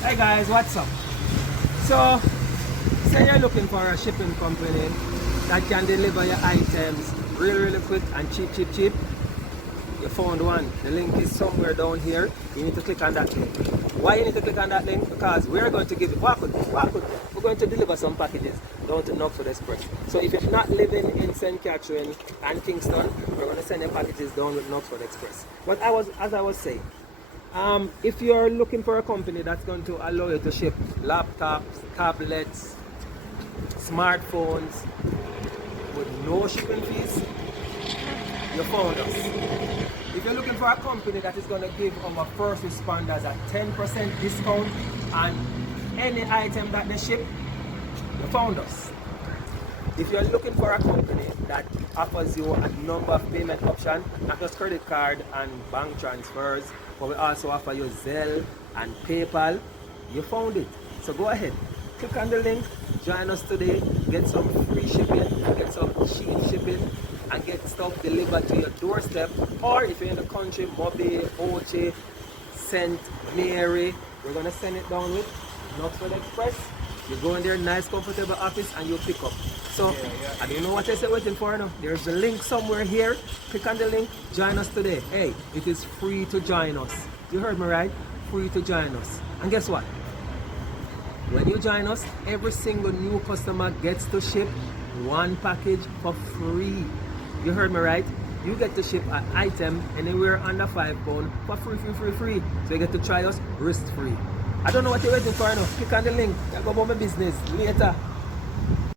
Hey guys, what's up? So, say you're looking for a shipping company that can deliver your items really quick and cheap. You found one. The link is somewhere down here. You need to click on that link. Why you need to click on that link? Because we're going to give it, we're going to deliver some packages down to Knoxford Express. So if you're not living in St. Catherine and Kingston, we're going to send your packages down with Knoxford Express. But as I was saying, if you're looking for a company that's going to allow you to ship laptops, tablets, smartphones with no shipping fees, you found us. If you're looking for a company that is going to give our first responders a 10% discount on any item that they ship, you found us. If you're looking for a company that offers you a number of payment options, not just credit card and bank transfers, but we also offer you Zelle and PayPal, you found it. So go ahead, click on the link, join us today, get some free shipping, get some cheap shipping, and get stuff delivered to your doorstep. Or if you're in the country, Mobile, Oche, St. Mary, we're going to send it down with Knoxford Express. You go in there, nice comfortable office, and you pick up. So, I don't know what you're waiting for now. There's a link somewhere here. Click on the link, join us today. Hey, it is free to join us. You heard me right? Free to join us. And guess what? When you join us, every single new customer gets to ship one package for free. You heard me right? You get to ship an item anywhere under £5 for free. So you get to try us risk free. I don't know what you're waiting for now. Click on the link. I'll go about my business later.